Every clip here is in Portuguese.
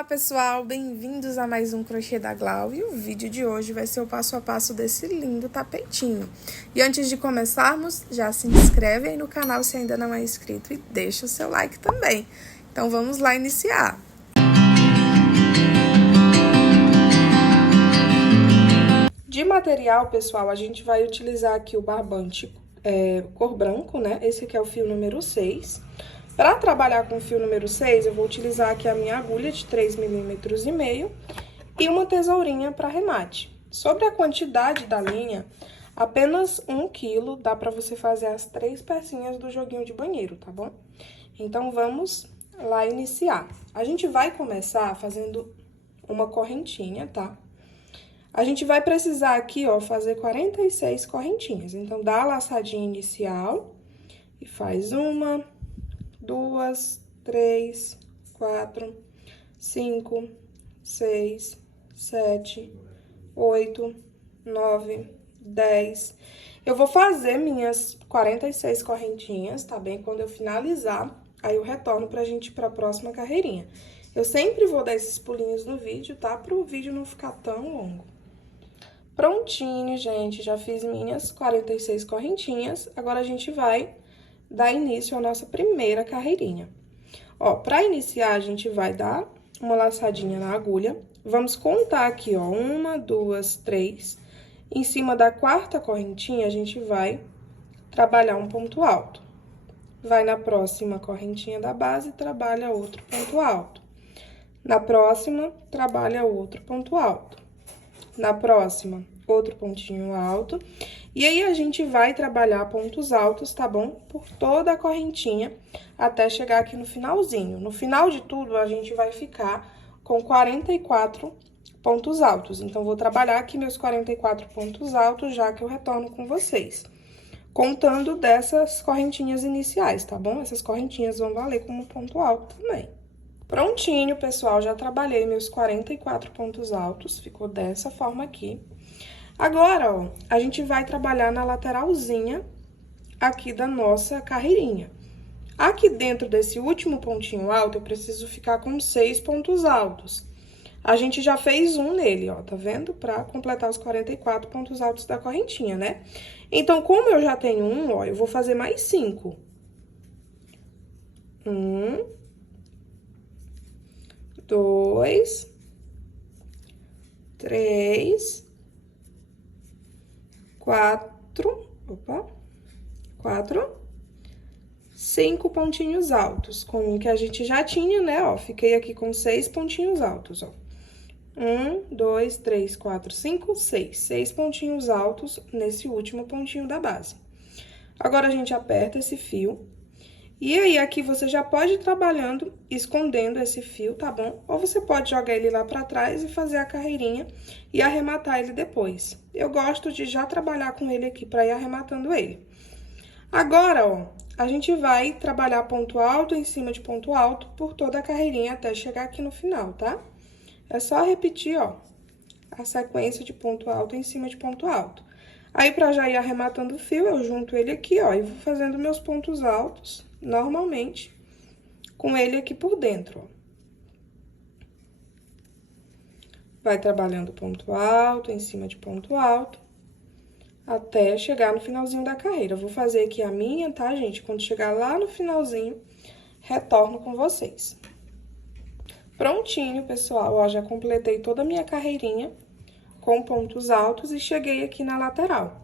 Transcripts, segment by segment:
Olá pessoal, bem-vindos a mais um Crochê da Glau e o vídeo de hoje vai ser o passo a passo desse lindo tapetinho. E antes de começarmos, já se inscreve aí no canal se ainda não é inscrito e deixa o seu like também. Então vamos lá iniciar! De material, pessoal, a gente vai utilizar aqui o barbante cor branco, né? Esse aqui é o fio número 6. Para trabalhar com o fio número 6, eu vou utilizar aqui a minha agulha de 3,5 mm e uma tesourinha para remate. Sobre a quantidade da linha, apenas 1 kg dá para você fazer as 3 pecinhas do joguinho de banheiro, tá bom? Então, vamos lá iniciar. A gente vai começar fazendo uma correntinha, tá? A gente vai precisar aqui, ó, fazer 46 correntinhas. Então, dá a laçadinha inicial e faz 1, 2, 3, 4, 5, 6, 7, 8, 9, 10. Eu vou fazer minhas 46 correntinhas, tá bem? Quando eu finalizar, aí eu retorno pra gente ir pra próxima carreirinha. Eu sempre vou dar esses pulinhos no vídeo, tá? Pro vídeo não ficar tão longo. Prontinho, gente, já fiz minhas 46 correntinhas. Agora, a gente vai dar início à nossa primeira carreirinha. Ó, pra iniciar, a gente vai dar uma laçadinha na agulha. Vamos contar aqui, ó, 1, 2, 3. Em cima da quarta correntinha, a gente vai trabalhar um ponto alto. Vai na próxima correntinha da base, trabalha outro ponto alto. Na próxima, trabalha outro ponto alto. Na próxima, outro pontinho alto. E aí, a gente vai trabalhar pontos altos, tá bom? Por toda a correntinha, até chegar aqui no finalzinho. No final de tudo, a gente vai ficar com 44 pontos altos. Então, vou trabalhar aqui meus 44 pontos altos, já que eu retorno com vocês. Contando dessas correntinhas iniciais, tá bom? Essas correntinhas vão valer como ponto alto também. Prontinho, pessoal, já trabalhei meus 44 pontos altos, ficou dessa forma aqui. Agora, ó, a gente vai trabalhar na lateralzinha aqui da nossa carreirinha. Aqui dentro desse último pontinho alto, eu preciso ficar com 6 pontos altos. A gente já fez um nele, ó, tá vendo? Pra completar os 44 pontos altos da correntinha, né? Então, como eu já tenho um, ó, eu vou fazer mais 5. 1, 2, 3, 4, 5 pontinhos altos, com o que a gente já tinha, né, ó, fiquei aqui com 6 pontinhos altos, ó. 1, 2, 3, 4, 5, 6. 6 pontinhos altos nesse último pontinho da base. Agora, a gente aperta esse fio. E aí, aqui você já pode ir trabalhando, escondendo esse fio, tá bom? Ou você pode jogar ele lá pra trás e fazer a carreirinha e arrematar ele depois. Eu gosto de já trabalhar com ele aqui pra ir arrematando ele. Agora, ó, a gente vai trabalhar ponto alto em cima de ponto alto por toda a carreirinha até chegar aqui no final, tá? É só repetir, ó, a sequência de ponto alto em cima de ponto alto. Aí, pra já ir arrematando o fio, eu junto ele aqui, ó, e vou fazendo meus pontos altos normalmente, com ele aqui por dentro, ó. Vai trabalhando ponto alto em cima de ponto alto, até chegar no finalzinho da carreira. Eu vou fazer aqui a minha, tá, gente? Quando chegar lá no finalzinho, retorno com vocês. Prontinho, pessoal, ó, já completei toda a minha carreirinha com pontos altos e cheguei aqui na lateral.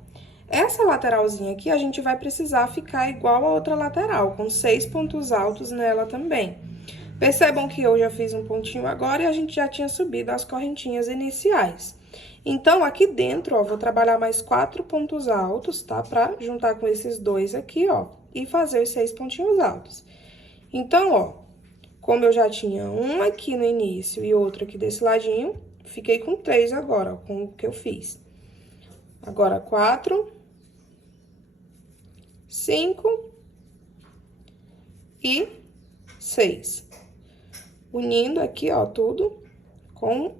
Essa lateralzinha aqui, a gente vai precisar ficar igual a outra lateral, com 6 pontos altos nela também. Percebam que eu já fiz um pontinho agora e a gente já tinha subido as correntinhas iniciais. Então, aqui dentro, ó, vou trabalhar mais 4 pontos altos, tá? Pra juntar com esses dois aqui, ó, e fazer os 6 pontinhos altos. Então, ó, como eu já tinha um aqui no início e outro aqui desse ladinho, fiquei com 3 agora, ó, com o que eu fiz. Agora, 4, 5 e 6. Unindo aqui, ó, tudo com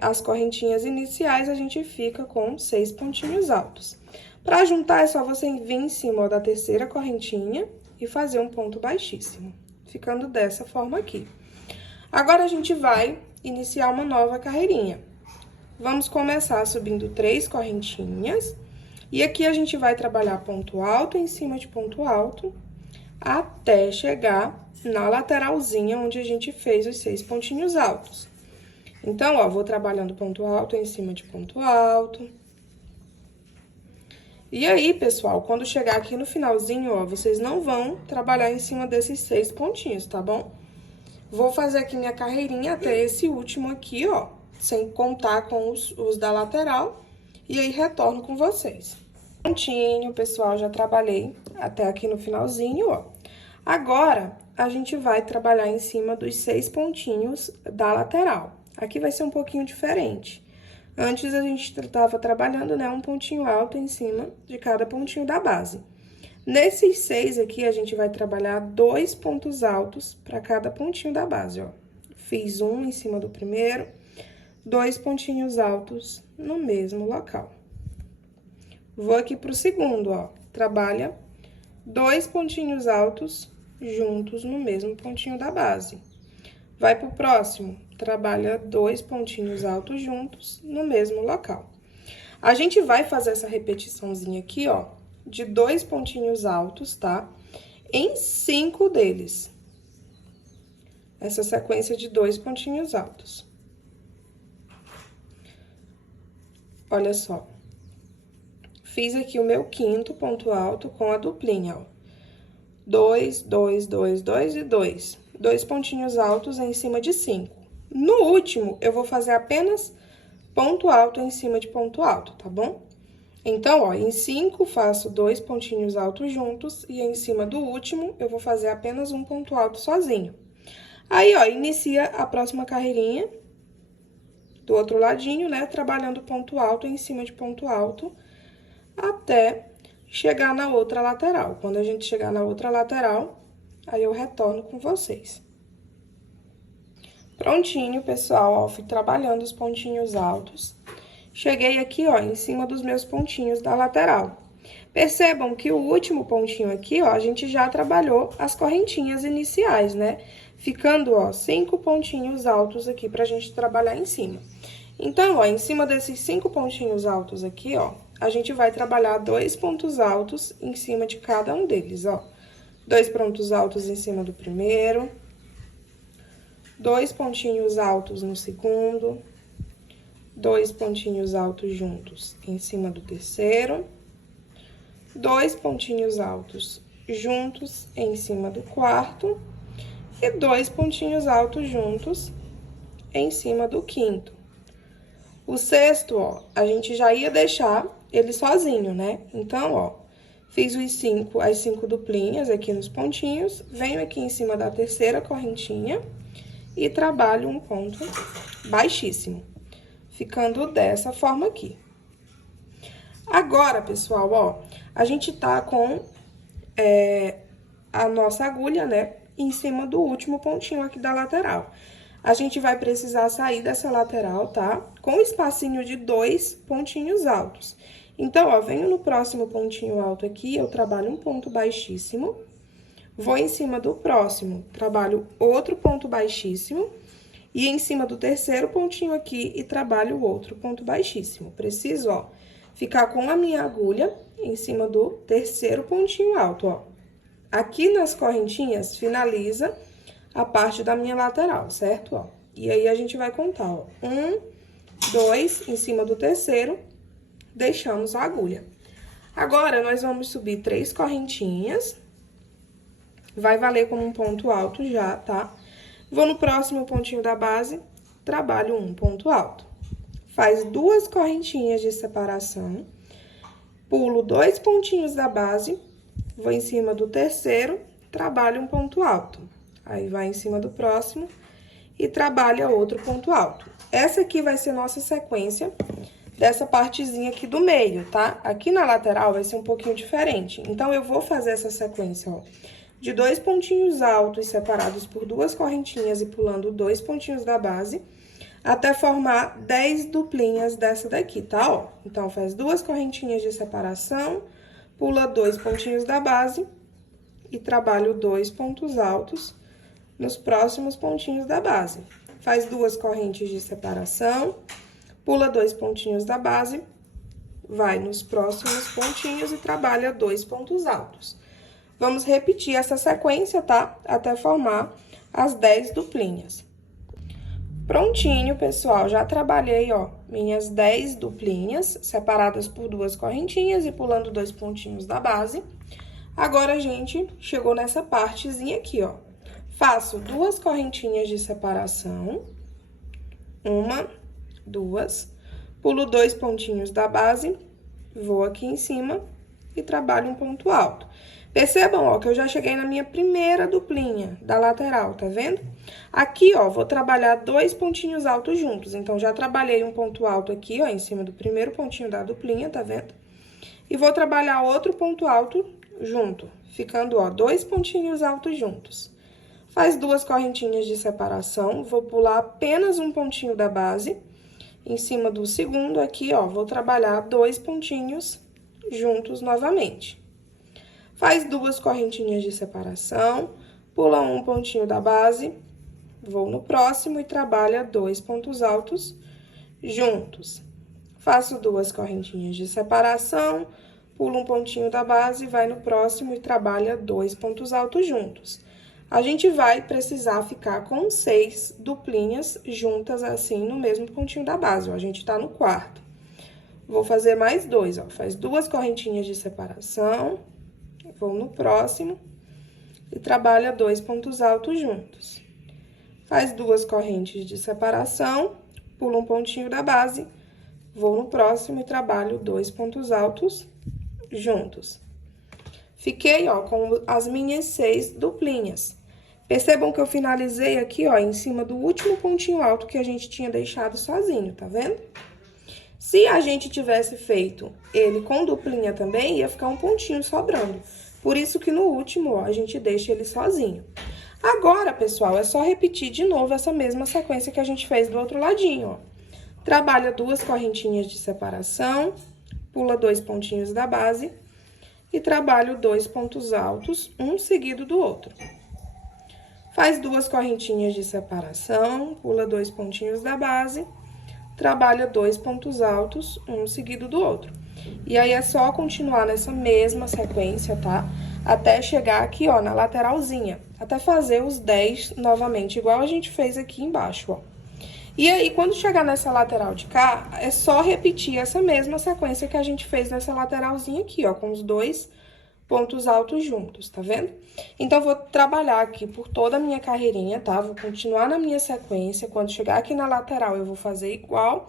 as correntinhas iniciais, a gente fica com 6 pontinhos altos. Pra juntar, é só você vir em cima, ó, da terceira correntinha e fazer um ponto baixíssimo, ficando dessa forma aqui. Agora, a gente vai iniciar uma nova carreirinha. Vamos começar subindo 3 correntinhas. E aqui a gente vai trabalhar ponto alto em cima de ponto alto, até chegar na lateralzinha onde a gente fez os 6 pontinhos altos. Então, ó, vou trabalhando ponto alto em cima de ponto alto. E aí, pessoal, quando chegar aqui no finalzinho, ó, vocês não vão trabalhar em cima desses 6 pontinhos, tá bom? Vou fazer aqui minha carreirinha até esse último aqui, ó, sem contar com os da lateral, e aí retorno com vocês. Prontinho, pessoal, já trabalhei até aqui no finalzinho, ó. Agora, a gente vai trabalhar em cima dos 6 pontinhos da lateral. Aqui vai ser um pouquinho diferente. Antes, a gente estava trabalhando, né, um pontinho alto em cima de cada pontinho da base. Nesses 6 aqui, a gente vai trabalhar 2 pontos altos para cada pontinho da base, ó. Fiz um em cima do primeiro, 2 pontinhos altos no mesmo local. Vou aqui pro segundo, ó. Trabalha 2 pontinhos altos juntos no mesmo pontinho da base. Vai pro próximo, trabalha 2 pontinhos altos juntos no mesmo local. A gente vai fazer essa repetiçãozinha aqui, ó, de 2 pontinhos altos, tá? Em 5 deles. Essa sequência de 2 pontinhos altos. Olha só. Fiz aqui o meu 5º ponto alto com a duplinha, ó. 2, 2, 2, 2 e 2. 2 pontinhos altos em cima de 5. No último, eu vou fazer apenas ponto alto em cima de ponto alto, tá bom? Então, ó, em 5, faço 2 pontinhos altos juntos e em cima do último, eu vou fazer apenas um ponto alto sozinho. Aí, ó, inicia a próxima carreirinha do outro ladinho, né? Trabalhando ponto alto em cima de ponto alto até chegar na outra lateral. Quando a gente chegar na outra lateral, aí eu retorno com vocês. Prontinho, pessoal, ó, fui trabalhando os pontinhos altos. Cheguei aqui, ó, em cima dos meus pontinhos da lateral. Percebam que o último pontinho aqui, ó, a gente já trabalhou as correntinhas iniciais, né? Ficando, ó, 5 pontinhos altos aqui pra gente trabalhar em cima. Então, ó, em cima desses 5 pontinhos altos aqui, ó, a gente vai trabalhar 2 pontos altos em cima de cada um deles, ó. 2 pontos altos em cima do primeiro, 2 pontinhos altos no segundo, 2 pontinhos altos juntos em cima do terceiro, 2 pontinhos altos juntos em cima do quarto e 2 pontinhos altos juntos em cima do quinto. O sexto, ó, a gente já ia deixar ele sozinho, né? Então, ó, fiz as 5 duplinhas aqui nos pontinhos, venho aqui em cima da terceira correntinha e trabalho um ponto baixíssimo, ficando dessa forma aqui. Agora, pessoal, ó, a gente tá com a nossa agulha, né, em cima do último pontinho aqui da lateral. A gente vai precisar sair dessa lateral, tá? Com um espacinho de 2 pontinhos altos. Então, ó, venho no próximo pontinho alto aqui, eu trabalho um ponto baixíssimo. Vou em cima do próximo, trabalho outro ponto baixíssimo. E em cima do terceiro pontinho aqui, e trabalho outro ponto baixíssimo. Preciso, ó, ficar com a minha agulha em cima do terceiro pontinho alto, ó. Aqui nas correntinhas, finaliza a parte da minha lateral, certo? Ó. E aí, a gente vai contar, ó. 1, 2, em cima do terceiro, deixamos a agulha. Agora, nós vamos subir 3 correntinhas. Vai valer como um ponto alto já, tá? Vou no próximo pontinho da base, trabalho um ponto alto. Faz 2 correntinhas de separação, pulo 2 pontinhos da base, vou em cima do terceiro, trabalho um ponto alto. Aí, vai em cima do próximo e trabalha outro ponto alto. Essa aqui vai ser nossa sequência dessa partezinha aqui do meio, tá? Aqui na lateral vai ser um pouquinho diferente. Então, eu vou fazer essa sequência, ó, de 2 pontinhos altos separados por 2 correntinhas e pulando 2 pontinhos da base, até formar 10 duplinhas dessa daqui, tá? Ó, então, faz 2 correntinhas de separação, pula 2 pontinhos da base e trabalho 2 pontos altos nos próximos pontinhos da base. Faz 2 correntes de separação, pula 2 pontinhos da base, vai nos próximos pontinhos e trabalha 2 pontos altos. Vamos repetir essa sequência, tá? Até formar as 10 duplinhas. Prontinho, pessoal, já trabalhei, ó, minhas 10 duplinhas, separadas por 2 correntinhas e pulando 2 pontinhos da base. Agora, a gente chegou nessa partezinha aqui, ó. Faço 2 correntinhas de separação, 1, 2, pulo 2 pontinhos da base, vou aqui em cima e trabalho um ponto alto. Percebam, ó, que eu já cheguei na minha primeira duplinha da lateral, tá vendo? Aqui, ó, vou trabalhar 2 pontinhos altos juntos. Então, já trabalhei um ponto alto aqui, ó, em cima do primeiro pontinho da duplinha, tá vendo? E vou trabalhar outro ponto alto junto, ficando, ó, 2 pontinhos altos juntos. Faz 2 correntinhas de separação, vou pular apenas um pontinho da base. Em cima do segundo aqui, ó, vou trabalhar 2 pontinhos juntos novamente. Faz 2 correntinhas de separação, pula um pontinho da base, vou no próximo e trabalha 2 pontos altos juntos. Faço 2 correntinhas de separação, pula um pontinho da base, vai no próximo e trabalha 2 pontos altos juntos. A gente vai precisar ficar com 6 duplinhas juntas assim no mesmo pontinho da base, ó, a gente tá no quarto. Vou fazer mais 2, ó, faz 2 correntinhas de separação, vou no próximo e trabalha 2 pontos altos juntos. Faz 2 correntes de separação, pula um pontinho da base, vou no próximo e trabalho 2 pontos altos juntos. Fiquei, ó, com as minhas 6 duplinhas. Percebam que eu finalizei aqui, ó, em cima do último pontinho alto que a gente tinha deixado sozinho, tá vendo? Se a gente tivesse feito ele com duplinha também, ia ficar um pontinho sobrando. Por isso que no último, ó, a gente deixa ele sozinho. Agora, pessoal, é só repetir de novo essa mesma sequência que a gente fez do outro ladinho, ó. Trabalha 2 correntinhas de separação, pula 2 pontinhos da base e trabalho 2 pontos altos, um seguido do outro. Faz 2 correntinhas de separação, pula 2 pontinhos da base, trabalha 2 pontos altos, um seguido do outro. E aí, é só continuar nessa mesma sequência, tá? Até chegar aqui, ó, na lateralzinha. Até fazer os 10 novamente, igual a gente fez aqui embaixo, ó. E aí, quando chegar nessa lateral de cá, é só repetir essa mesma sequência que a gente fez nessa lateralzinha aqui, ó, com os 2 pontos altos juntos, tá vendo? Então, vou trabalhar aqui por toda a minha carreirinha, tá? Vou continuar na minha sequência. Quando chegar aqui na lateral, eu vou fazer igual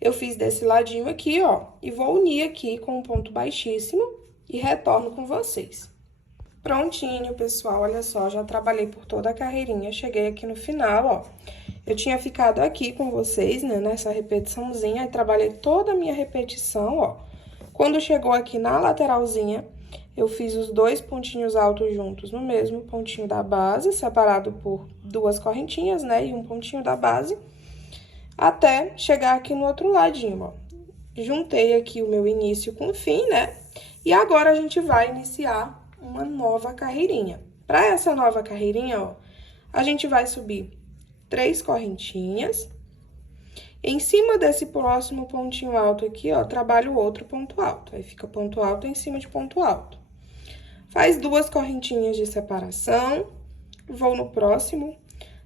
eu fiz desse ladinho aqui, ó. E vou unir aqui com um ponto baixíssimo e retorno com vocês. Prontinho, pessoal, olha só, já trabalhei por toda a carreirinha, cheguei aqui no final, ó. Eu tinha ficado aqui com vocês, né, nessa repetiçãozinha, aí trabalhei toda a minha repetição, ó. Quando chegou aqui na lateralzinha, eu fiz os 2 pontinhos altos juntos no mesmo pontinho da base, separado por 2 correntinhas, né, e um pontinho da base, até chegar aqui no outro ladinho, ó. Juntei aqui o meu início com o fim, né, e agora a gente vai iniciar uma nova carreirinha. Para essa nova carreirinha, ó, a gente vai subir 3 correntinhas. Em cima desse próximo pontinho alto aqui, ó, trabalho outro ponto alto. Aí, fica ponto alto em cima de ponto alto. Faz 2 correntinhas de separação, vou no próximo,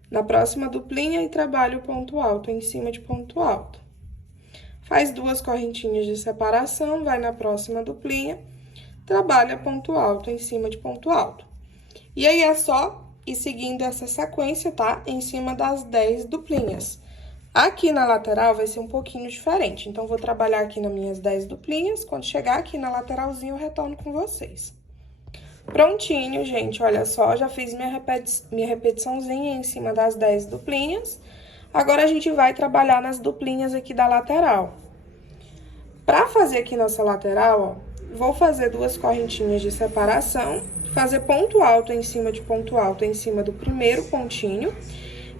na próxima duplinha e trabalho ponto alto em cima de ponto alto. Faz 2 correntinhas de separação, vai na próxima duplinha, trabalha ponto alto em cima de ponto alto. E aí, é só ir seguindo essa sequência, tá? Em cima das 10 duplinhas. Aqui na lateral vai ser um pouquinho diferente, então, vou trabalhar aqui nas minhas 10 duplinhas, quando chegar aqui na lateralzinha, eu retorno com vocês. Prontinho, gente, olha só, já fiz minha repetiçãozinha em cima das 10 duplinhas. Agora, a gente vai trabalhar nas duplinhas aqui da lateral. Pra fazer aqui nossa lateral, ó, vou fazer 2 correntinhas de separação, fazer ponto alto em cima de ponto alto em cima do primeiro pontinho.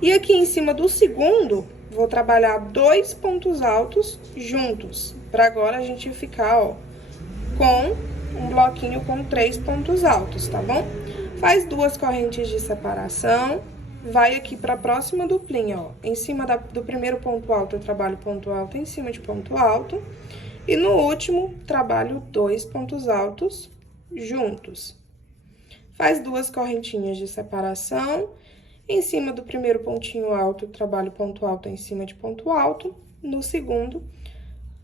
E aqui em cima do segundo, vou trabalhar 2 pontos altos juntos. Pra agora, a gente ficar, ó, com um bloquinho com 3 pontos altos, tá bom? Faz 2 correntes de separação, vai aqui pra próxima duplinha, ó. Em cima do primeiro ponto alto, eu trabalho ponto alto em cima de ponto alto. E no último, trabalho 2 pontos altos juntos. Faz 2 correntinhas de separação. Em cima do primeiro pontinho alto, eu trabalho ponto alto em cima de ponto alto. No segundo,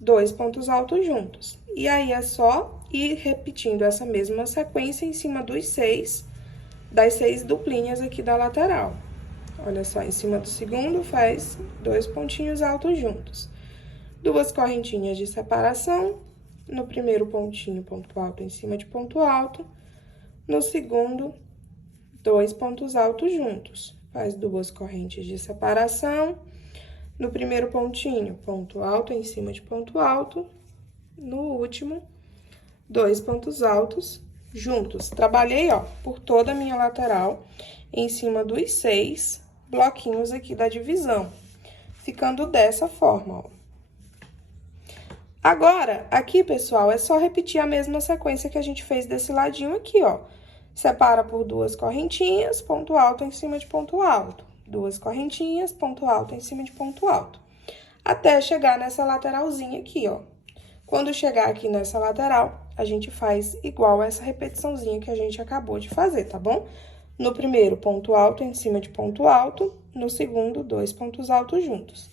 2 pontos altos juntos. E aí, é só ir repetindo essa mesma sequência em cima das 6 duplinhas aqui da lateral. Olha só, em cima do segundo, faz 2 pontinhos altos juntos. 2 correntinhas de separação. No primeiro pontinho, ponto alto em cima de ponto alto. No segundo, 2 pontos altos juntos. Faz 2 correntes de separação. No primeiro pontinho, ponto alto em cima de ponto alto. No último, 2 pontos altos juntos. Trabalhei, ó, por toda a minha lateral, em cima dos 6 bloquinhos aqui da divisão, ficando dessa forma, ó. Agora, aqui, pessoal, é só repetir a mesma sequência que a gente fez desse ladinho aqui, ó. Separa por 2 correntinhas, ponto alto em cima de ponto alto. 2 correntinhas, ponto alto em cima de ponto alto. Até chegar nessa lateralzinha aqui, ó. Quando chegar aqui nessa lateral, a gente faz igual essa repetiçãozinha que a gente acabou de fazer, tá bom? No primeiro, ponto alto em cima de ponto alto. No segundo, 2 pontos altos juntos.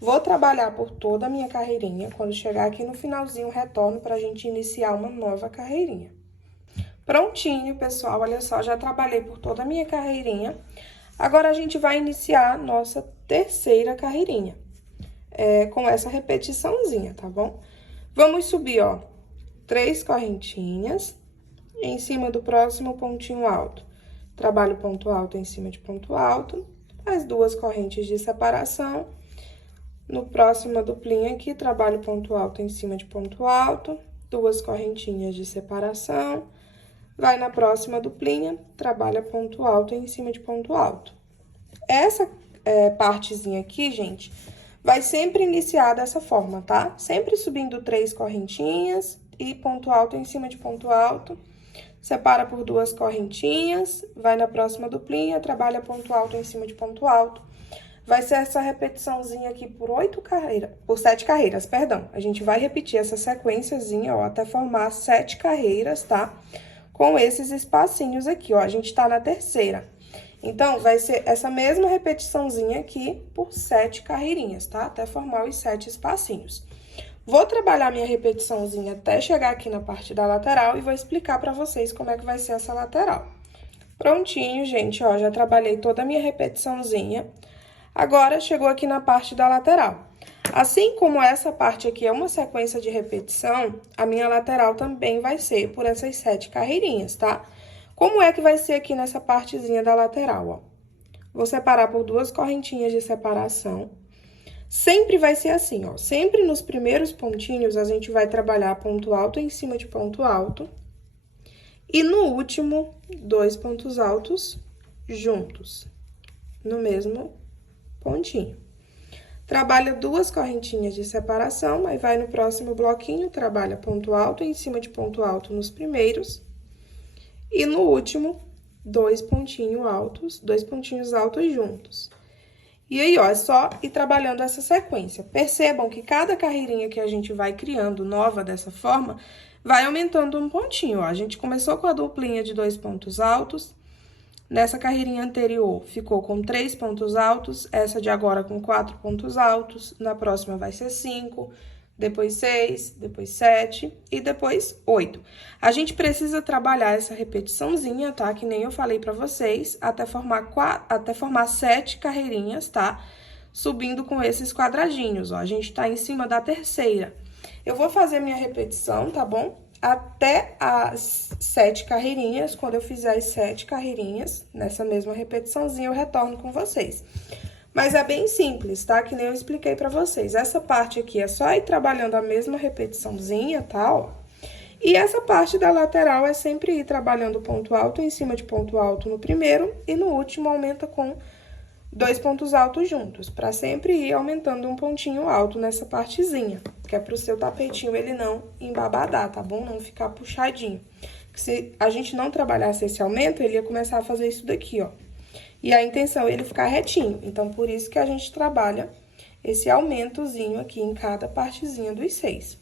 Vou trabalhar por toda a minha carreirinha. Quando chegar aqui no finalzinho, retorno pra gente iniciar uma nova carreirinha. Prontinho, pessoal, olha só, já trabalhei por toda a minha carreirinha. Agora, a gente vai iniciar a nossa terceira carreirinha, com essa repetiçãozinha, tá bom? Vamos subir, ó, 3 correntinhas em cima do próximo pontinho alto. Trabalho ponto alto em cima de ponto alto, faz 2 correntes de separação. No próximo duplinha aqui, trabalho ponto alto em cima de ponto alto, 2 correntinhas de separação. Vai na próxima duplinha, trabalha ponto alto em cima de ponto alto. Essa partezinha aqui, gente, vai sempre iniciar dessa forma, tá? Sempre subindo 3 correntinhas e ponto alto em cima de ponto alto. Separa por 2 correntinhas, vai na próxima duplinha, trabalha ponto alto em cima de ponto alto. Vai ser essa repetiçãozinha aqui por 7 carreiras, perdão. A gente vai repetir essa sequenciazinha, ó, até formar 7 carreiras, tá? Com esses espacinhos aqui, ó, a gente tá na terceira. Então, vai ser essa mesma repetiçãozinha aqui por 7 carreirinhas, tá? Até formar os 7 espacinhos. Vou trabalhar minha repetiçãozinha até chegar aqui na parte da lateral e vou explicar pra vocês como é que vai ser essa lateral. Prontinho, gente, ó, já trabalhei toda a minha repetiçãozinha. Agora, chegou aqui na parte da lateral. Assim como essa parte aqui é uma sequência de repetição, a minha lateral também vai ser por essas 7 carreirinhas, tá? Como é que vai ser aqui nessa partezinha da lateral, ó? Vou separar por 2 correntinhas de separação. Sempre vai ser assim, ó. Sempre nos primeiros pontinhos, a gente vai trabalhar ponto alto em cima de ponto alto. E no último, 2 pontos altos juntos, no mesmo pontinho. Trabalha 2 correntinhas de separação, aí vai no próximo bloquinho, trabalha ponto alto em cima de ponto alto nos primeiros. E no último, 2 pontinhos altos juntos. E aí, ó, é só ir trabalhando essa sequência. Percebam que cada carreirinha que a gente vai criando nova dessa forma, vai aumentando um pontinho, ó. A gente começou com a duplinha de 2 pontos altos. Nessa carreirinha anterior, ficou com 3 pontos altos, essa de agora com 4 pontos altos, na próxima vai ser 5, depois 6, depois 7 e depois 8. A gente precisa trabalhar essa repetiçãozinha, tá? Que nem eu falei pra vocês, até formar 7 carreirinhas, tá? Subindo com esses quadradinhos, ó. A gente tá em cima da terceira. Eu vou fazer minha repetição, tá bom? Até as 7 carreirinhas. Quando eu fizer as 7 carreirinhas, nessa mesma repetiçãozinha, eu retorno com vocês. Mas é bem simples, tá? Que nem eu expliquei pra vocês. Essa parte aqui é só ir trabalhando a mesma repetiçãozinha, tá? Ó. E essa parte da lateral é sempre ir trabalhando ponto alto em cima de ponto alto no primeiro e no último aumenta com 2 pontos altos juntos, pra sempre ir aumentando um pontinho alto nessa partezinha, que é pro seu tapetinho ele não embabadar, tá bom? Não ficar puxadinho. Se a gente não trabalhasse esse aumento, ele ia começar a fazer isso daqui, ó. E a intenção é ele ficar retinho. Então, por isso que a gente trabalha esse aumentozinho aqui em cada partezinha dos 6.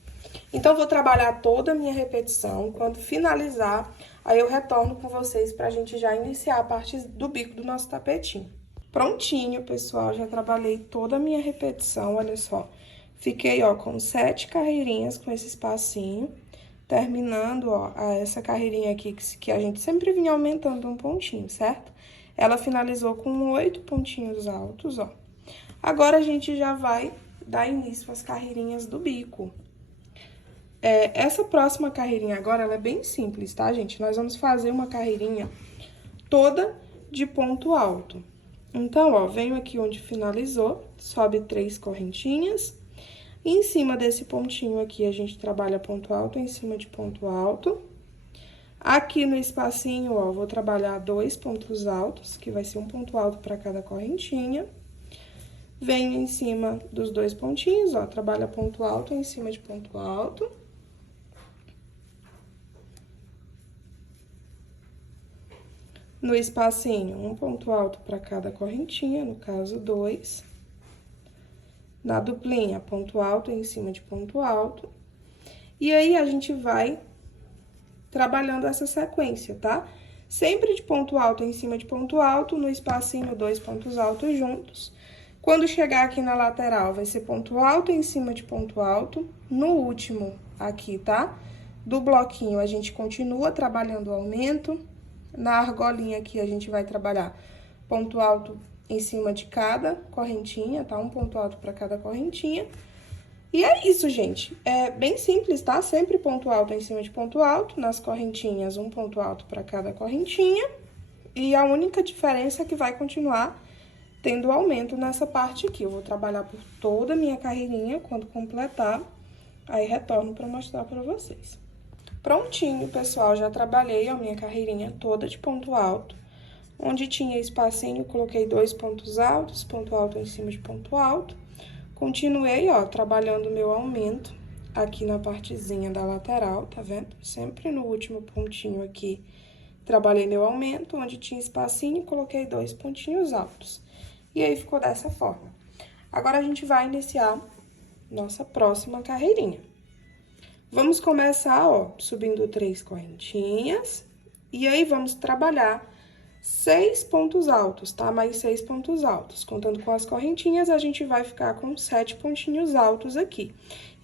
Então, vou trabalhar toda a minha repetição. Quando finalizar, aí eu retorno com vocês pra gente já iniciar a parte do bico do nosso tapetinho. Prontinho, pessoal, já trabalhei toda a minha repetição, olha só. Fiquei, ó, com 7 carreirinhas com esse espacinho, terminando, ó, essa carreirinha aqui que a gente sempre vinha aumentando um pontinho, certo? Ela finalizou com 8 pontinhos altos, ó. Agora, a gente já vai dar início às carreirinhas do bico. Essa próxima carreirinha agora, ela é bem simples, tá, gente? Nós vamos fazer uma carreirinha toda de ponto alto. Então, ó, venho aqui onde finalizou, sobe 3 correntinhas. E em cima desse pontinho aqui, a gente trabalha ponto alto em cima de ponto alto. Aqui no espacinho, ó, vou trabalhar 2 pontos altos, que vai ser um ponto alto para cada correntinha. Venho em cima dos 2 pontinhos, ó, trabalha ponto alto em cima de ponto alto. No espacinho, um ponto alto para cada correntinha, no caso, 2. Na duplinha, ponto alto em cima de ponto alto. E aí, a gente vai trabalhando essa sequência, tá? Sempre de ponto alto em cima de ponto alto, no espacinho, 2 pontos altos juntos. Quando chegar aqui na lateral, vai ser ponto alto em cima de ponto alto. No último, aqui, tá? Do bloquinho, a gente continua trabalhando o aumento. Na argolinha aqui, a gente vai trabalhar ponto alto em cima de cada correntinha, tá? Um ponto alto para cada correntinha. E é isso, gente. É bem simples, tá? Sempre ponto alto em cima de ponto alto. Nas correntinhas, um ponto alto para cada correntinha. E a única diferença é que vai continuar tendo aumento nessa parte aqui. Eu vou trabalhar por toda a minha carreirinha. Quando completar, aí retorno para mostrar para vocês. Prontinho, pessoal, já trabalhei a minha carreirinha toda de ponto alto. Onde tinha espacinho, coloquei 2 pontos altos, ponto alto em cima de ponto alto. Continuei, ó, trabalhando o meu aumento aqui na partezinha da lateral, tá vendo? Sempre no último pontinho aqui, trabalhei meu aumento. Onde tinha espacinho, coloquei 2 pontinhos altos. E aí, ficou dessa forma. Agora, a gente vai iniciar nossa próxima carreirinha. Vamos começar, ó, subindo 3 correntinhas. E aí, vamos trabalhar 6 pontos altos, tá? Mais 6 pontos altos. Contando com as correntinhas, a gente vai ficar com 7 pontinhos altos aqui.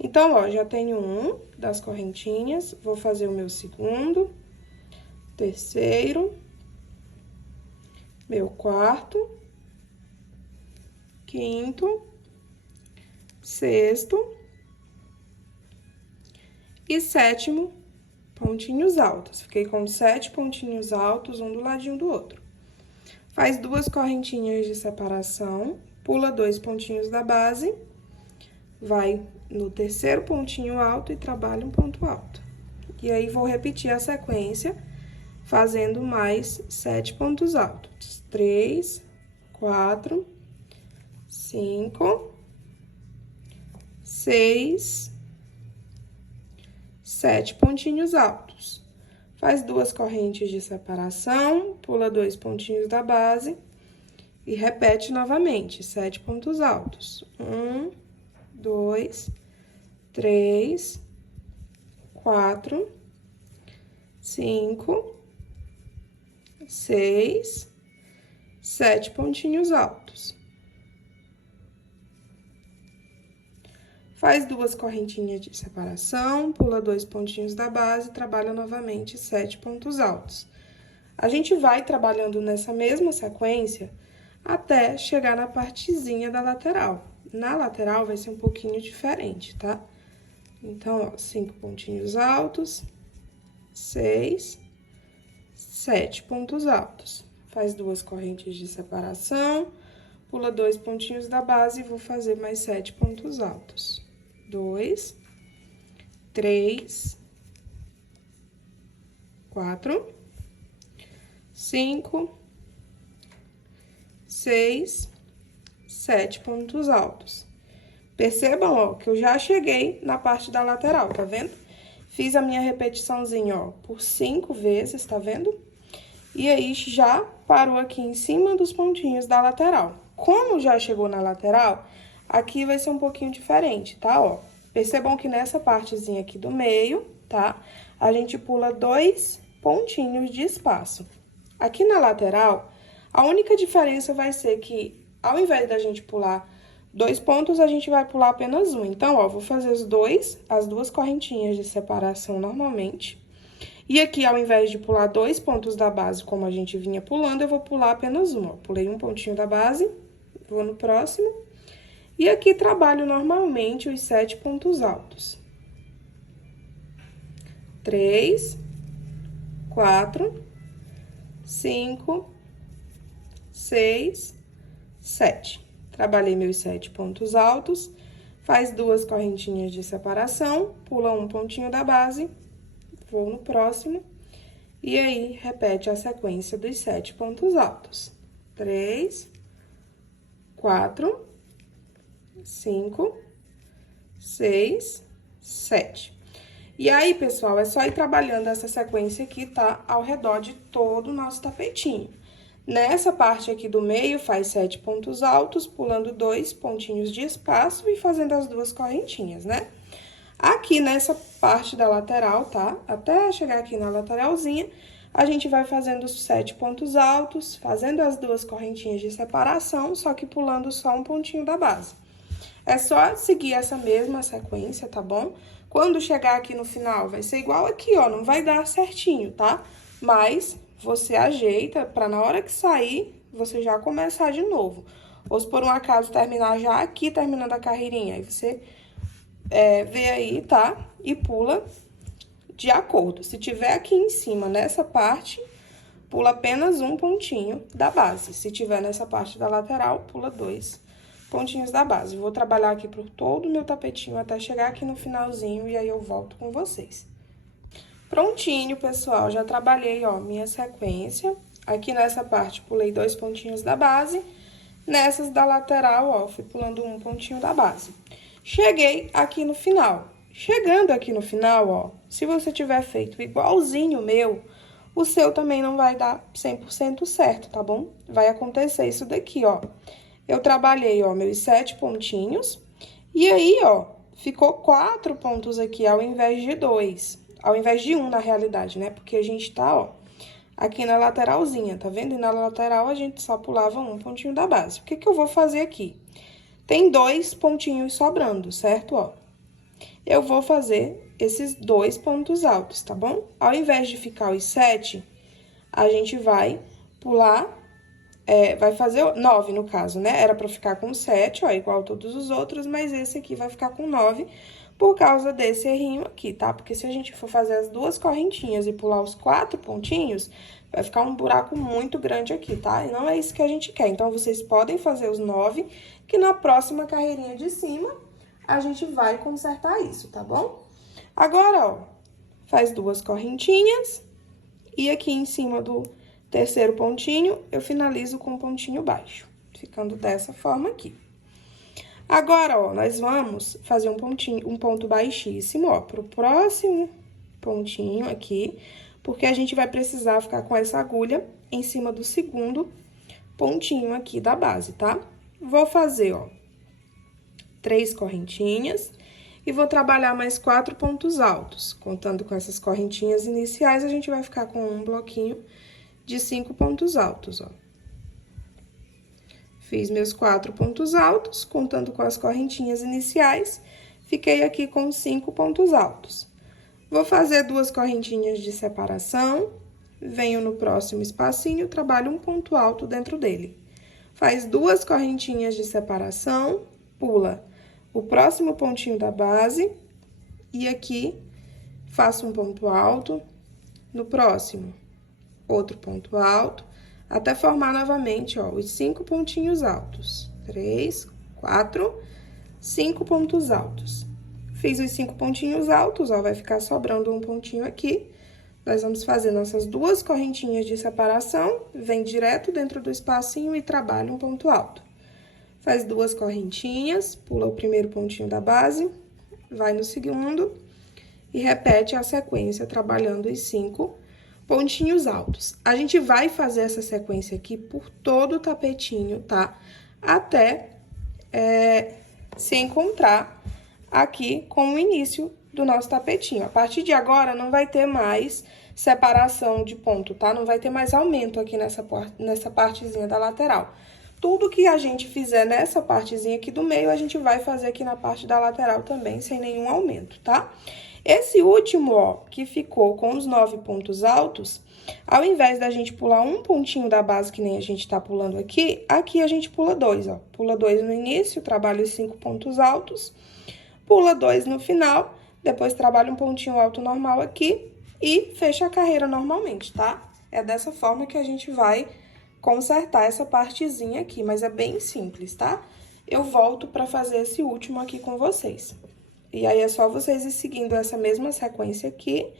Então, ó, já tenho um das correntinhas. Vou fazer o meu segundo, terceiro, meu quarto, quinto, sexto e sétimo pontinhos altos. Fiquei com 7 pontinhos altos, um do ladinho do outro. Faz 2 correntinhas de separação, pula 2 pontinhos da base, vai no terceiro pontinho alto e trabalha um ponto alto. E aí, vou repetir a sequência, fazendo mais 7 pontos altos. 3, 4, 5, 6, 7 pontinhos altos. Faz 2 correntes de separação, pula 2 pontinhos da base e repete novamente, 7 pontos altos. 1, 2, 3, 4, 5, 6, 7 pontinhos altos. Faz 2 correntinhas de separação, pula 2 pontinhos da base e trabalha novamente 7 pontos altos. A gente vai trabalhando nessa mesma sequência até chegar na partezinha da lateral. Na lateral vai ser um pouquinho diferente, tá? Então, ó, 5 pontinhos altos, 6, 7 pontos altos. Faz 2 correntes de separação, pula 2 pontinhos da base e vou fazer mais 7 pontos altos. 2, 3, 4, 5, 6, 7 pontos altos. Percebam, ó, que eu já cheguei na parte da lateral, tá vendo? Fiz a minha repetiçãozinha, ó, por 5 vezes, tá vendo? E aí, já parou aqui em cima dos pontinhos da lateral. Como já chegou na lateral, aqui vai ser um pouquinho diferente, tá? Ó, percebam que nessa partezinha aqui do meio, tá? A gente pula 2 pontinhos de espaço. Aqui na lateral, a única diferença vai ser que, ao invés da gente pular 2 pontos, a gente vai pular apenas um. Então, ó, vou fazer as duas correntinhas de separação normalmente. E aqui, ao invés de pular 2 pontos da base, como a gente vinha pulando, eu vou pular apenas um, ó. Pulei um pontinho da base, vou no próximo. E aqui, trabalho normalmente os 7 pontos altos. 3, 4, 5, 6, 7. Trabalhei meus 7 pontos altos, faz 2 correntinhas de separação, pula um pontinho da base, vou no próximo, e aí, repete a sequência dos 7 pontos altos. 3, 4, 5, 6, 7. E aí, pessoal, é só ir trabalhando essa sequência aqui, tá? Ao redor de todo o nosso tapetinho. Nessa parte aqui do meio, faz 7 pontos altos, pulando 2 pontinhos de espaço e fazendo as 2 correntinhas, né? Aqui nessa parte da lateral, tá? Até chegar aqui na lateralzinha, a gente vai fazendo os 7 pontos altos, fazendo as 2 correntinhas de separação, só que pulando só um pontinho da base. É só seguir essa mesma sequência, tá bom? Quando chegar aqui no final, vai ser igual aqui, ó, não vai dar certinho, tá? Mas você ajeita pra na hora que sair, você já começar de novo. Ou se por um acaso terminar já aqui, terminando a carreirinha, aí você vê aí, tá? E pula de acordo. Se tiver aqui em cima, nessa parte, pula apenas um pontinho da base. Se tiver nessa parte da lateral, pula 2 pontinhos da base. Vou trabalhar aqui por todo o meu tapetinho até chegar aqui no finalzinho e aí eu volto com vocês. Prontinho, pessoal, já trabalhei, ó, minha sequência. Aqui nessa parte, pulei 2 pontinhos da base. Nessas da lateral, ó, fui pulando um pontinho da base. Cheguei aqui no final. Chegando aqui no final, ó, se você tiver feito igualzinho o meu, o seu também não vai dar 100% certo, tá bom? Vai acontecer isso daqui, ó. Eu trabalhei, ó, meus 7 pontinhos. E aí, ó, ficou 4 pontos aqui ao invés de 2. Ao invés de 1, na realidade, né? Porque a gente tá, ó, aqui na lateralzinha, tá vendo? E na lateral a gente só pulava um pontinho da base. O que que eu vou fazer aqui? Tem 2 pontinhos sobrando, certo? Ó, eu vou fazer esses 2 pontos altos, tá bom? Ao invés de ficar os 7, a gente vai pular, vai fazer 9 no caso, né? Era pra ficar com 7, ó, igual todos os outros, mas esse aqui vai ficar com 9 por causa desse errinho aqui, tá? Porque se a gente for fazer as 2 correntinhas e pular os 4 pontinhos, vai ficar um buraco muito grande aqui, tá? E não é isso que a gente quer. Então, vocês podem fazer os 9, que na próxima carreirinha de cima, a gente vai consertar isso, tá bom? Agora, ó, faz 2 correntinhas e aqui em cima do terceiro pontinho, eu finalizo com um pontinho baixo, ficando dessa forma aqui. Agora, ó, nós vamos fazer um ponto baixíssimo, ó, pro próximo pontinho aqui, porque a gente vai precisar ficar com essa agulha em cima do segundo pontinho aqui da base, tá? Vou fazer, ó, 3 correntinhas e vou trabalhar mais 4 pontos altos. Contando com essas correntinhas iniciais, a gente vai ficar com um bloquinho de 5 pontos altos, ó. Fiz meus 4 pontos altos, contando com as correntinhas iniciais, fiquei aqui com 5 pontos altos. Vou fazer 2 correntinhas de separação, venho no próximo espacinho, trabalho um ponto alto dentro dele. Faz 2 correntinhas de separação, pula o próximo pontinho da base, e aqui faço um ponto alto, no próximo, outro ponto alto, até formar novamente, ó, os 5 pontinhos altos. 3, 4, 5 pontos altos. Fiz os 5 pontinhos altos, ó, vai ficar sobrando um pontinho aqui. Nós vamos fazer nossas 2 correntinhas de separação, vem direto dentro do espacinho e trabalha um ponto alto. Faz 2 correntinhas, pula o primeiro pontinho da base, vai no segundo e repete a sequência trabalhando os 5 pontinhos altos. A gente vai fazer essa sequência aqui por todo o tapetinho, tá? Até se encontrar aqui com o início do nosso tapetinho. A partir de agora, não vai ter mais separação de ponto, tá? Não vai ter mais aumento aqui nessa partezinha da lateral. Tudo que a gente fizer nessa partezinha aqui do meio, a gente vai fazer aqui na parte da lateral também, sem nenhum aumento, tá? Esse último, ó, que ficou com os 9 pontos altos, ao invés da gente pular um pontinho da base, que nem a gente tá pulando aqui, aqui a gente pula 2, ó. Pula 2 no início, trabalha os 5 pontos altos, pula 2 no final, depois trabalha um pontinho alto normal aqui e fecha a carreira normalmente, tá? É dessa forma que a gente vai consertar essa partezinha aqui, mas é bem simples, tá? Eu volto pra fazer esse último aqui com vocês. E aí, é só vocês ir seguindo essa mesma sequência aqui,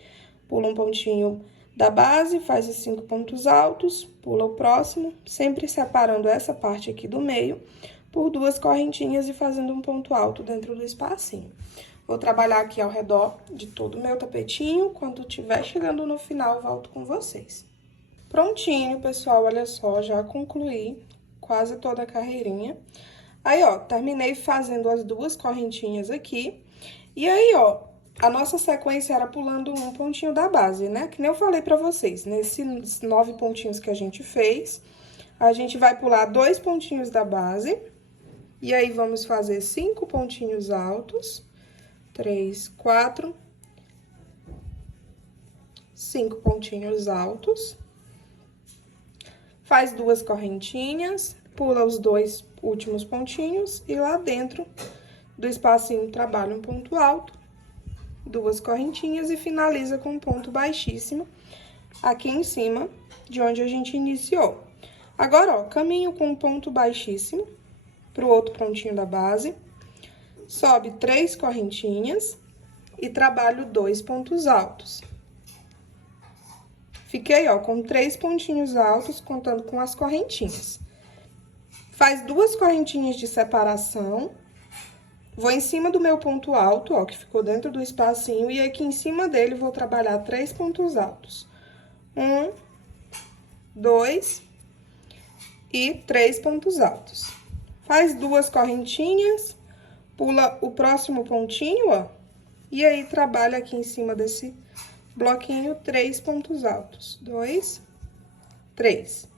pula um pontinho da base, faz os 5 pontos altos, pula o próximo, sempre separando essa parte aqui do meio por 2 correntinhas e fazendo um ponto alto dentro do espacinho. Vou trabalhar aqui ao redor de todo o meu tapetinho, quando estiver chegando no final, volto com vocês. Prontinho, pessoal, olha só, já concluí quase toda a carreirinha. Aí, ó, terminei fazendo as 2 correntinhas aqui. E aí, ó, a nossa sequência era pulando um pontinho da base, né? Que nem eu falei pra vocês, nesses 9 pontinhos que a gente fez, a gente vai pular 2 pontinhos da base. E aí, vamos fazer 5 pontinhos altos. 3, 4, 5 pontinhos altos. Faz 2 correntinhas, pula os 2 últimos pontinhos e lá dentro do espacinho trabalha um ponto alto, 2 correntinhas e finaliza com um ponto baixíssimo aqui em cima de onde a gente iniciou. Agora, ó, caminho com um ponto baixíssimo pro outro pontinho da base, sobe 3 correntinhas e trabalho 2 pontos altos. Fiquei, ó, com 3 pontinhos altos, contando com as correntinhas. Faz 2 correntinhas de separação. Vou em cima do meu ponto alto, ó, que ficou dentro do espacinho, e aqui em cima dele vou trabalhar 3 pontos altos. 1, 2 e 3 pontos altos. Faz 2 correntinhas, pula o próximo pontinho, ó, e aí trabalha aqui em cima desse bloquinho 3 pontos altos. 2, 3.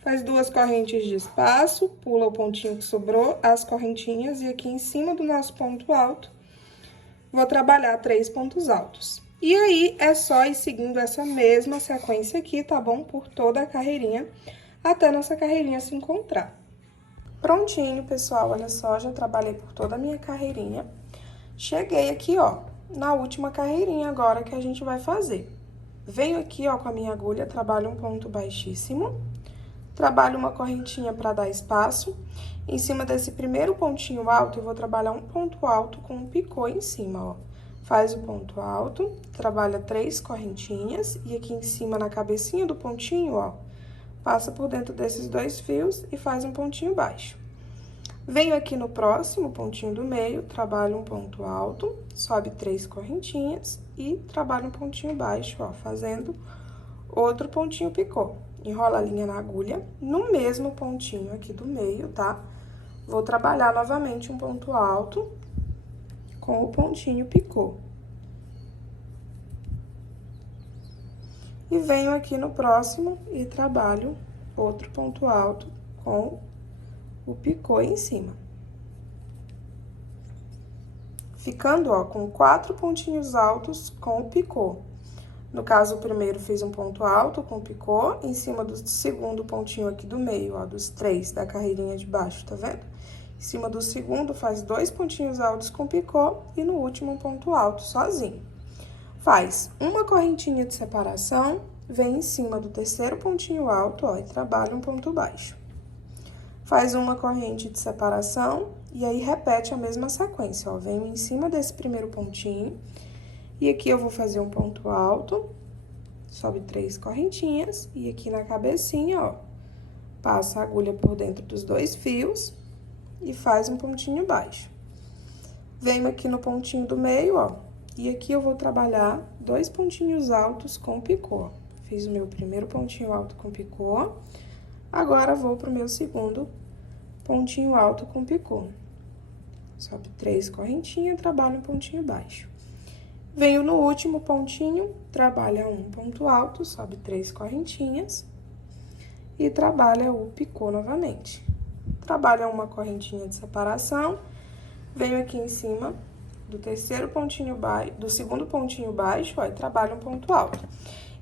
Faz 2 correntes de espaço, pula o pontinho que sobrou, as correntinhas, e aqui em cima do nosso ponto alto, vou trabalhar 3 pontos altos. E aí, é só ir seguindo essa mesma sequência aqui, tá bom? Por toda a carreirinha, até nossa carreirinha se encontrar. Prontinho, pessoal, olha só, já trabalhei por toda a minha carreirinha. Cheguei aqui, ó, na última carreirinha agora que a gente vai fazer. Venho aqui, ó, com a minha agulha, trabalho um ponto baixíssimo, trabalho uma correntinha para dar espaço. Em cima desse primeiro pontinho alto, eu vou trabalhar um ponto alto com um picô em cima, ó. Faz o ponto alto, trabalha 3 correntinhas e aqui em cima, na cabecinha do pontinho, ó, passa por dentro desses 2 fios e faz um pontinho baixo. Venho aqui no próximo pontinho do meio, trabalho um ponto alto, sobe 3 correntinhas e trabalho um pontinho baixo, ó, fazendo outro pontinho picô. Enrola a linha na agulha, no mesmo pontinho aqui do meio, tá? Vou trabalhar novamente um ponto alto com o pontinho picô. E venho aqui no próximo e trabalho outro ponto alto com o picô em cima. Ficando, ó, com 4 pontinhos altos com o picô. No caso, o primeiro fiz um ponto alto com picô, em cima do segundo pontinho aqui do meio, ó, dos 3 da carreirinha de baixo, tá vendo? Em cima do segundo, faz 2 pontinhos altos com picô e no último um ponto alto sozinho. Faz uma correntinha de separação, vem em cima do terceiro pontinho alto, ó, e trabalha um ponto baixo. Faz uma corrente de separação e aí repete a mesma sequência, ó. Venho em cima desse primeiro pontinho e aqui eu vou fazer um ponto alto, sobe 3 correntinhas e aqui na cabecinha, ó, passa a agulha por dentro dos 2 fios e faz um pontinho baixo. Venho aqui no pontinho do meio, ó, e aqui eu vou trabalhar 2 pontinhos altos com picô, ó. Fiz o meu primeiro pontinho alto com picô. Agora, vou pro meu segundo pontinho alto com picô. Sobe 3 correntinhas, trabalho um pontinho baixo. Venho no último pontinho, trabalha um ponto alto, sobe 3 correntinhas. E trabalha o picô novamente. Trabalha uma correntinha de separação, venho aqui em cima do terceiro pontinho baixo, do segundo pontinho baixo, ó, e trabalho um ponto alto.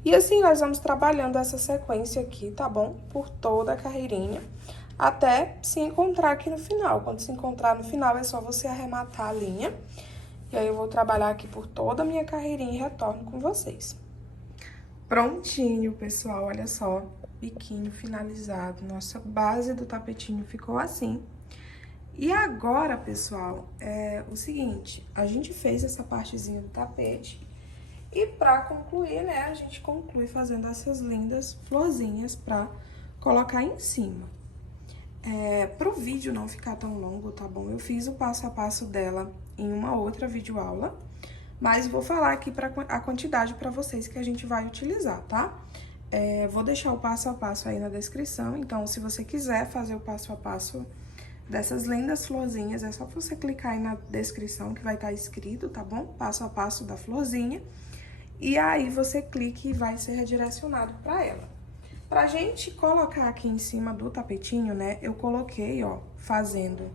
E assim, nós vamos trabalhando essa sequência aqui, tá bom? Por toda a carreirinha, até se encontrar aqui no final. Quando se encontrar no final, é só você arrematar a linha. E aí, eu vou trabalhar aqui por toda a minha carreirinha e retorno com vocês. Prontinho, pessoal, olha só. Biquinho finalizado, nossa base do tapetinho ficou assim. E agora, pessoal, é o seguinte, a gente fez essa partezinha do tapete e pra concluir, né, a gente conclui fazendo essas lindas florzinhas pra colocar em cima. Pro vídeo não ficar tão longo, tá bom? Eu fiz o passo a passo dela em uma outra videoaula, mas vou falar aqui a quantidade pra vocês que a gente vai utilizar, tá? Vou deixar o passo a passo aí na descrição, então, se você quiser fazer o passo a passo dessas lindas florzinhas, é só você clicar aí na descrição que vai estar escrito, tá bom? Passo a passo da florzinha, e aí você clica e vai ser redirecionado pra ela. Pra gente colocar aqui em cima do tapetinho, né, eu coloquei, ó, fazendo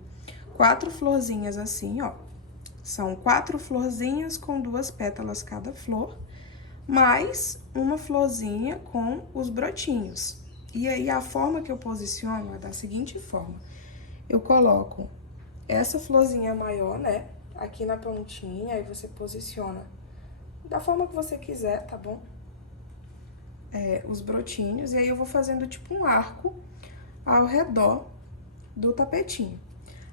4 florzinhas assim, ó. São 4 florzinhas com 2 pétalas cada flor, mais uma florzinha com os brotinhos. E aí, a forma que eu posiciono é da seguinte forma. Eu coloco essa florzinha maior, né, aqui na pontinha, aí você posiciona da forma que você quiser, tá bom? Os brotinhos, e aí eu vou fazendo tipo um arco ao redor do tapetinho.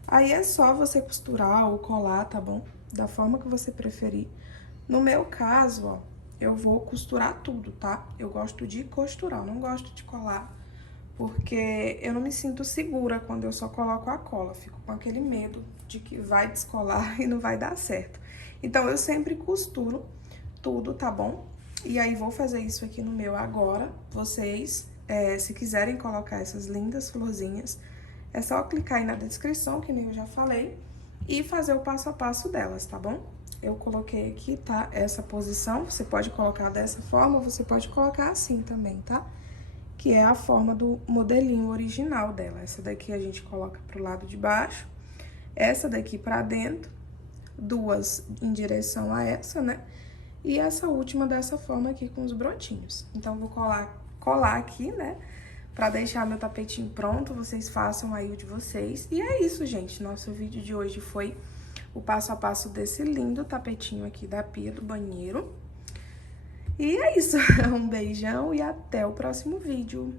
Aí é só você costurar ou colar, tá bom? Da forma que você preferir. No meu caso, ó, eu vou costurar tudo, tá? Eu gosto de costurar, eu não gosto de colar, porque eu não me sinto segura quando eu só coloco a cola. Fico com aquele medo de que vai descolar e não vai dar certo. Então, eu sempre costuro tudo, tá bom? E aí, vou fazer isso aqui no meu agora. Vocês, se quiserem colocar essas lindas florzinhas, é só clicar aí na descrição, que nem eu já falei, e fazer o passo a passo delas, tá bom? Eu coloquei aqui, tá? Essa posição, você pode colocar dessa forma, você pode colocar assim também, tá? Que é a forma do modelinho original dela. Essa daqui a gente coloca pro lado de baixo, essa daqui pra dentro, 2 em direção a essa, né? E essa última dessa forma aqui com os brotinhos. Então, vou colar aqui, né? Pra deixar meu tapetinho pronto, vocês façam aí o de vocês. E é isso, gente. Nosso vídeo de hoje foi o passo a passo desse lindo tapetinho aqui da pia do banheiro. E é isso. Um beijão e até o próximo vídeo.